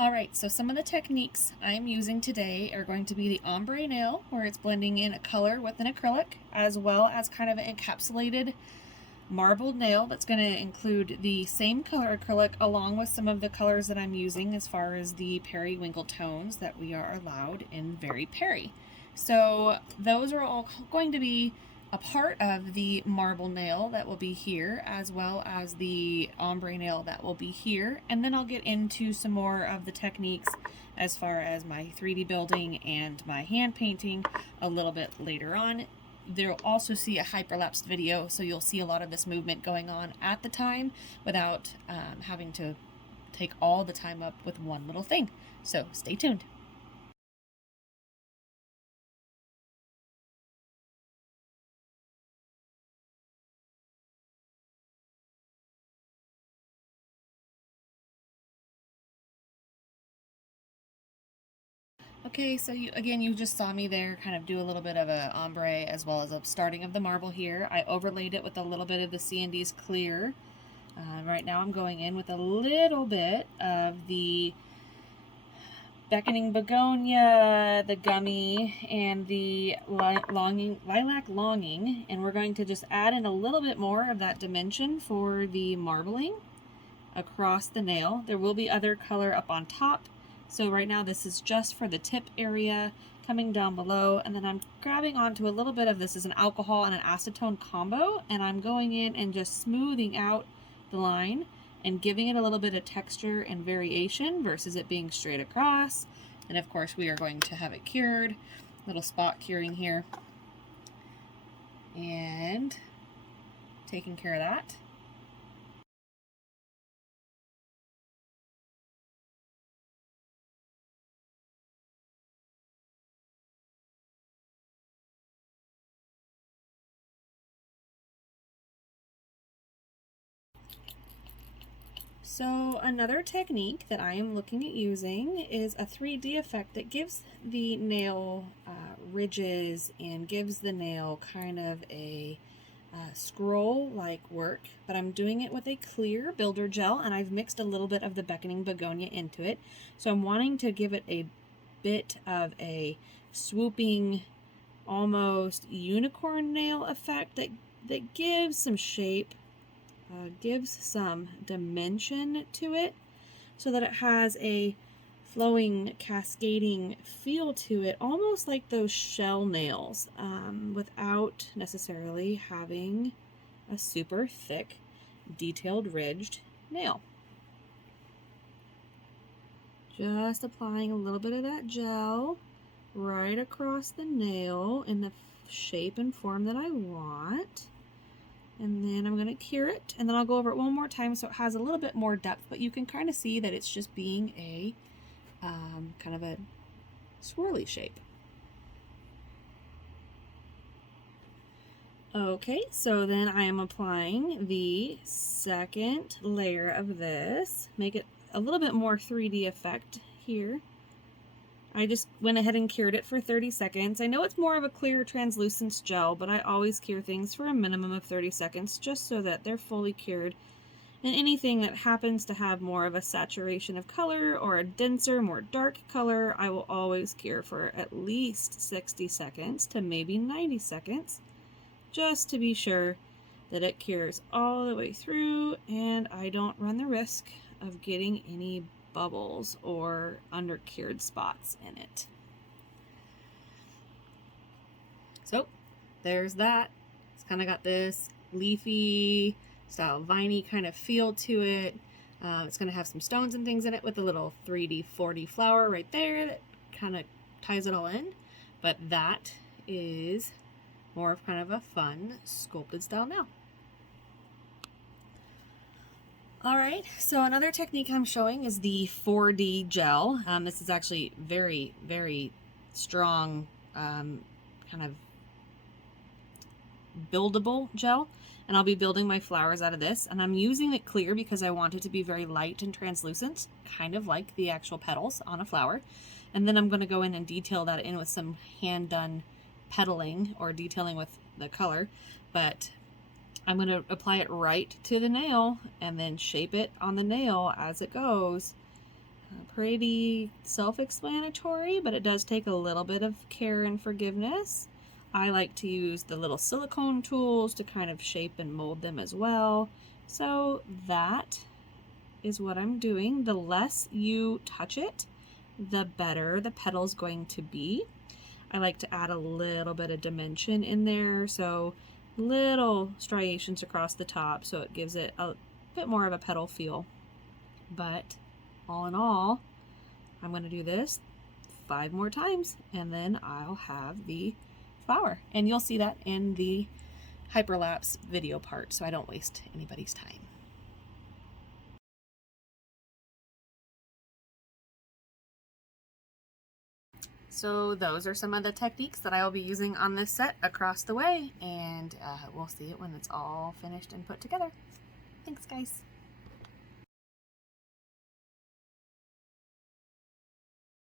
Alright, so some of the techniques I'm using today are going to be the ombre nail, where it's blending in a color with an acrylic, as well as kind of an encapsulated marbled nail that's going to include the same color acrylic along with some of the colors that I'm using as far as the periwinkle tones that we are allowed in Very Peri. So those are all going to be a part of the marble nail that will be here, as well as the ombre nail that will be here. And then I'll get into some more of the techniques as far as my 3D building and my hand painting a little bit later on. You'll also see a hyperlapsed video, so you'll see a lot of this movement going on at the time without having to take all the time up with one little thing. So stay tuned. Okay, so you just saw me there kind of do a little bit of a ombre as well as a starting of the marble here. I overlaid it with a little bit of the C&D's clear. Right now I'm going in with a little bit of the beckoning begonia, the gummy, and the lilac longing, and we're going to just add in a little bit more of that dimension for the marbling across the nail. There will be other color up on top, so right now this is just for the tip area coming down below, and then I'm grabbing onto a little bit of this is an alcohol and an acetone combo, and I'm going in and just smoothing out the line and giving it a little bit of texture and variation versus it being straight across. And of course we are going to have it cured, little spot curing here, and taking care of that. So another technique that I am looking at using is a 3D effect that gives the nail ridges and gives the nail kind of a scroll-like work, but I'm doing it with a clear builder gel, and I've mixed a little bit of the beckoning begonia into it. So I'm wanting to give it a bit of a swooping, almost unicorn nail effect that gives some shape, gives some dimension to it, so that it has a flowing, cascading feel to it, almost like those shell nails, without necessarily having a super thick, detailed, ridged nail. Just applying a little bit of that gel right across the nail in the shape and form that I want. And then I'm going to cure it, and then I'll go over it one more time so it has a little bit more depth, but you can kind of see that it's just being a kind of a swirly shape. Okay, so then I am applying the second layer of this, make it a little bit more 3D effect here. I just went ahead and cured it for 30 seconds. I know it's more of a clear translucent gel, but I always cure things for a minimum of 30 seconds just so that they're fully cured. And anything that happens to have more of a saturation of color or a denser, more dark color, I will always cure for at least 60 seconds to maybe 90 seconds, just to be sure that it cures all the way through and I don't run the risk of getting any bubbles or under-cured spots in it. So there's that. It's kind of got this leafy style viney kind of feel to it. It's going to have some stones and things in it with a little 3D 4D flower right there that kind of ties it all in, but that is more of kind of a fun sculpted style now. Alright, so another technique I'm showing is the 4D gel. This is actually very, very strong, kind of buildable gel, and I'll be building my flowers out of this, and I'm using it clear because I want it to be very light and translucent, kind of like the actual petals on a flower. And then I'm going to go in and detail that in with some hand-done petaling or detailing with the color, but I'm going to apply it right to the nail and then shape it on the nail as it goes. Pretty self-explanatory, but it does take a little bit of care and forgiveness. I like to use the little silicone tools to kind of shape and mold them as well. So that is what I'm doing. The less you touch it, the better the petal's going to be. I like to add a little bit of dimension in there, so little striations across the top, so it gives it a bit more of a petal feel. But all in all, I'm going to do this 5 more times and then I'll have the flower. And you'll see that in the hyperlapse video part, so I don't waste anybody's time. So those are some of the techniques that I will be using on this set across the way, and we'll see it when it's all finished and put together. Thanks, guys.